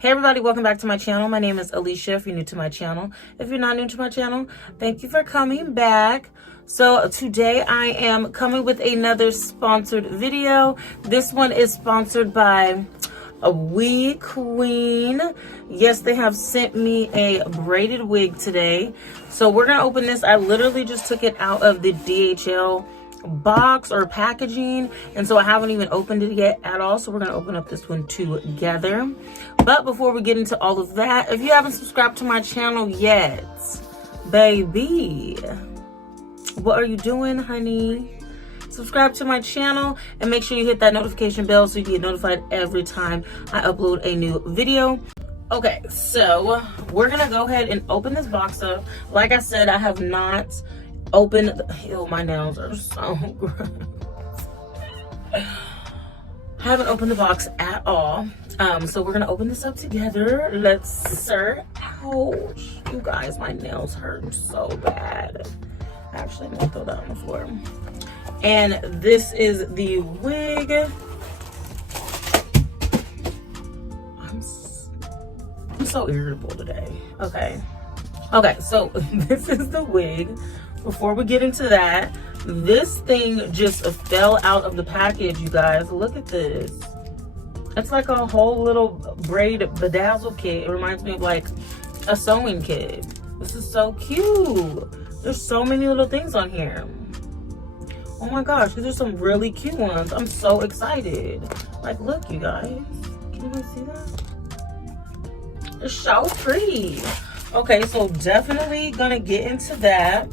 Hey everybody, welcome back to my channel. My name is Alicia if you're new to my channel. If you're not new to my channel, thank you for coming back. So today I am coming with another sponsored video. This one is sponsored by WeQueen. Yes, they have sent me a braided wig today. So we're gonna open this. I literally just took it out of the DHL box or packaging, and so I haven't even opened it yet at all. So we're gonna open up this one together. But before we get into all of that, if you haven't subscribed to my channel yet, baby, what are you doing, honey? Subscribe to my channel and make sure you hit that notification bell so you get notified every time I upload a new video. Okay, so we're gonna go ahead and open this box up. Like I said, I have not opened my nails are so gross. I haven't opened the box at all. So we're gonna open this up together. Ouch, you guys, my nails hurt so bad. Actually, I'm gonna throw that on the floor. And this is the wig. I'm so irritable today. Okay, so this is the wig. Before we get into that, this thing just fell out of the package, you guys. Look at this. It's like a whole little braid bedazzle kit. It reminds me of like a sewing kit. This is so cute. There's so many little things on here. Oh my gosh, these are some really cute ones. I'm so excited. Like, look, you guys. Can you guys see that? It's so pretty. Okay, so definitely gonna get into that.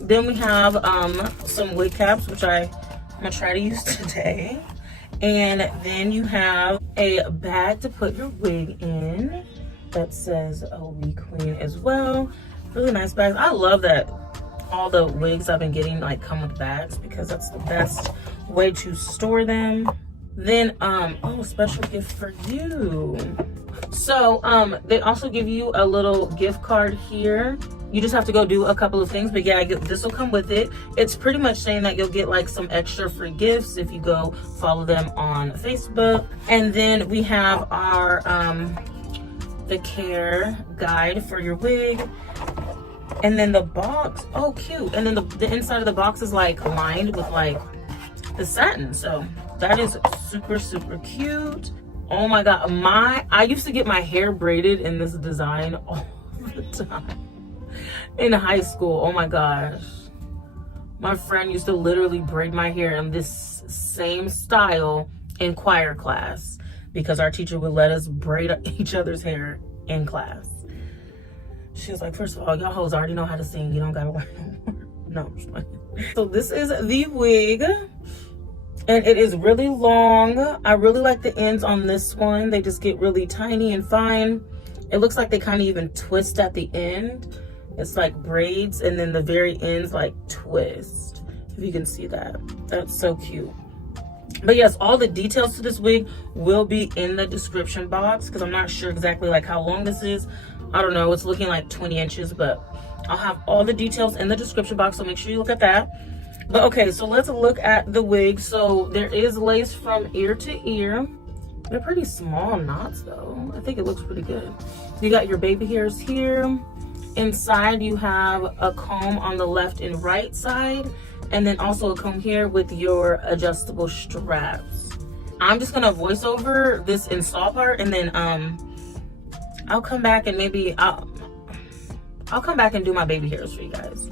Then we have some wig caps, which I'm gonna try to use today. And then you have a bag to put your wig in that says WeQueen as well. Really nice bags. I love that all the wigs I've been getting like come with bags because that's the best way to store them. Then oh, special gift for you. So they also give you a little gift card here. You just have to go do a couple of things, but yeah, this will come with it. It's pretty much saying that you'll get like some extra free gifts if you go follow them on Facebook. And then we have our the care guide for your wig. And then the box, oh cute. And then the inside of the box is like lined with like the satin. So that is super, super cute. Oh my God, I used to get my hair braided in this design all the time in high school. Oh my gosh. My friend used to literally braid my hair in this same style in choir class because our teacher would let us braid each other's hair in class. She was like, first of all, y'all hoes already know how to sing. You don't gotta learn no more. No, I'm just playing. So this is the wig. And it is really long. I really like the ends on this one. They just get really tiny and fine. It looks like they kind of even twist at the end. It's like braids, and then the very ends like twist. If you can see that. That's so cute. But yes, all the details to this wig will be in the description box because I'm not sure exactly like how long this is. I don't know. It's looking like 20 inches, but I'll have all the details in the description box, so make sure you look at that. But okay, so let's look at the wig. So there is lace from ear to ear. They're pretty small knots though. I think it looks pretty good. You got your baby hairs here. Inside you have a comb on the left and right side, and then also a comb here with your adjustable straps. I'm just gonna voice over this install part, and then I'll come back and maybe I'll come back and do my baby hairs for you guys.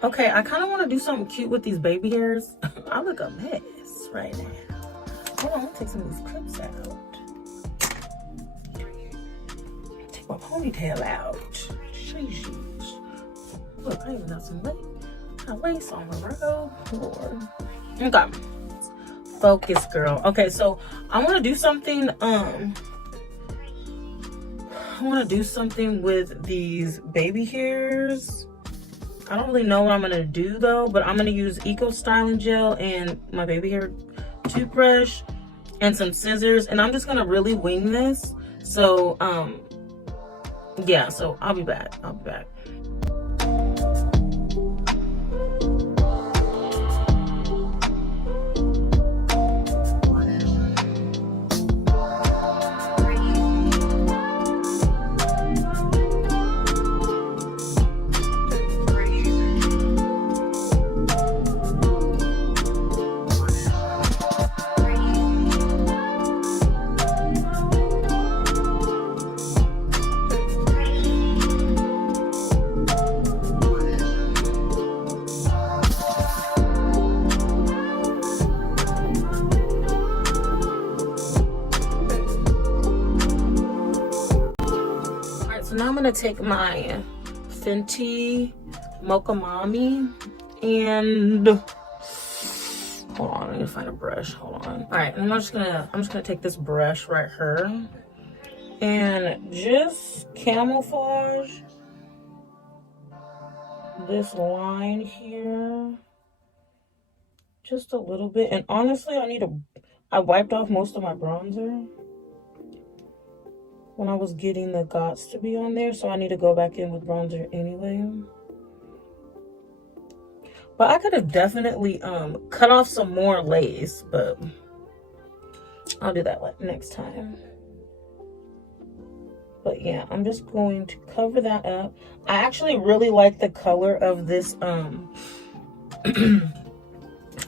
Okay, I kind of want to do something cute with these baby hairs. I look a mess right now. Hold on, let me take some of these clips out. Take my ponytail out. Jeez. Look, I even got some lace on my robe. Lord. Okay. Focus, girl. Okay, so I want to do something. I want to do something with these baby hairs. I don't really know what I'm gonna do though, but I'm gonna use Eco Styling Gel and my baby hair toothbrush and some scissors, and I'm just gonna really wing this. So yeah, so I'll be back. Now I'm gonna take my Fenty Mocha Mommy and hold on, I need to find a brush. Hold on. All right, and I'm just gonna take this brush right here and just camouflage this line here just a little bit. And honestly, I wiped off most of my bronzer when I was getting the gots to be on there, so I need to go back in with bronzer anyway. But I could have definitely cut off some more lace, but I'll do that next time. But yeah, I'm just going to cover that up. I actually really like the color of this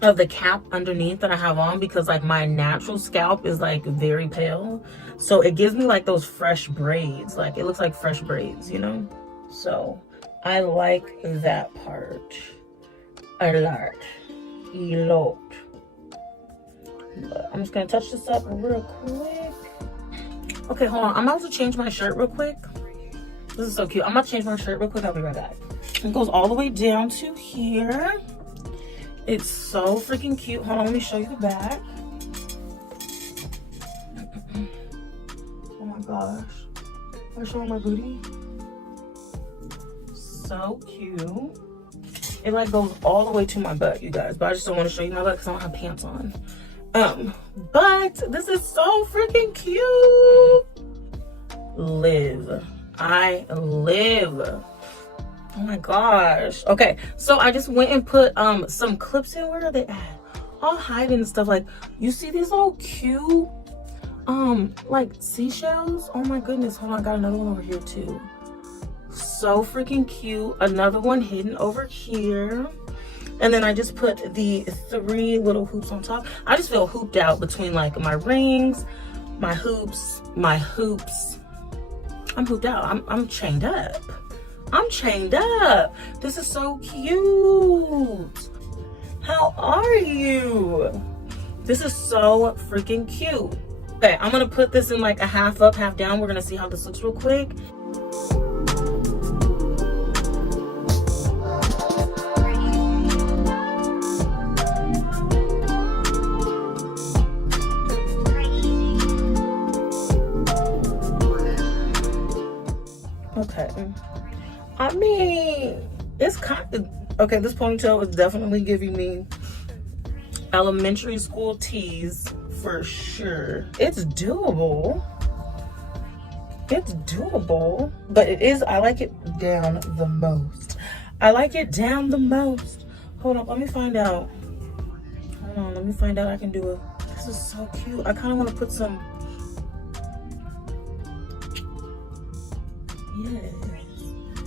of the cap underneath that I have on, because like my natural scalp is like very pale, so it gives me like those fresh braids. Like it looks like fresh braids, you know. So I like that part a lot. But I'm just gonna touch this up real quick. Okay, hold on, I'm about to change my shirt real quick. This is so cute. I'm about to change my shirt real quick. I'll be right back. It goes all the way down to here. It's so freaking cute. Hold on, let me show you the back. Oh my gosh. I'm showing my booty. So cute. It like goes all the way to my butt, you guys. But I just don't want to show you my butt because I don't have pants on. But this is so freaking cute. Live. I live. Oh my gosh. Okay, so I just went and put some clips in. Where are they at? All hiding and stuff. Like, you see these little cute like seashells? Oh my goodness. Hold on, I got another one over here too. So freaking cute. Another one hidden over here. And then I just put the 3 little hoops on top. I just feel hooped out between like my rings, my hoops. I'm hooped out. I'm chained up. I'm chained up. This is so cute. How are you? This is so freaking cute. Okay, I'm gonna put this in like a half up, half down. We're gonna see how this looks real quick. Okay. I mean, it's kind of, okay, this ponytail is definitely giving me elementary school tease for sure. It's doable. It's doable, but it is, I like it down the most. I like it down the most. Hold up, let me find out. Hold on, let me find out I can do it. This is so cute. I kind of want to put some, yes.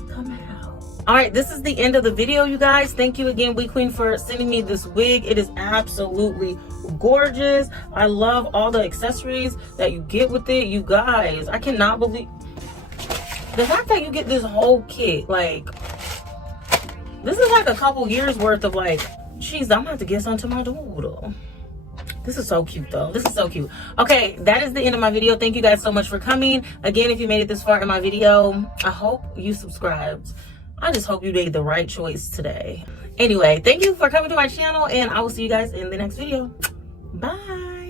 Come out. All right, this is the end of the video, you guys. Thank you again, WeQueen, for sending me this wig. It is absolutely gorgeous. I love all the accessories that you get with it, you guys. I cannot believe the fact that you get this whole kit. Like, This is like a couple years worth of like, geez, I'm gonna have to get some to my daughter. This is so cute though. This is so cute. Okay, that is the end of my video. Thank you guys so much for coming. Again, if you made it this far in my video, I hope you subscribed. I just hope you made the right choice today. Anyway, thank you for coming to my channel, and I will see you guys in the next video. Bye.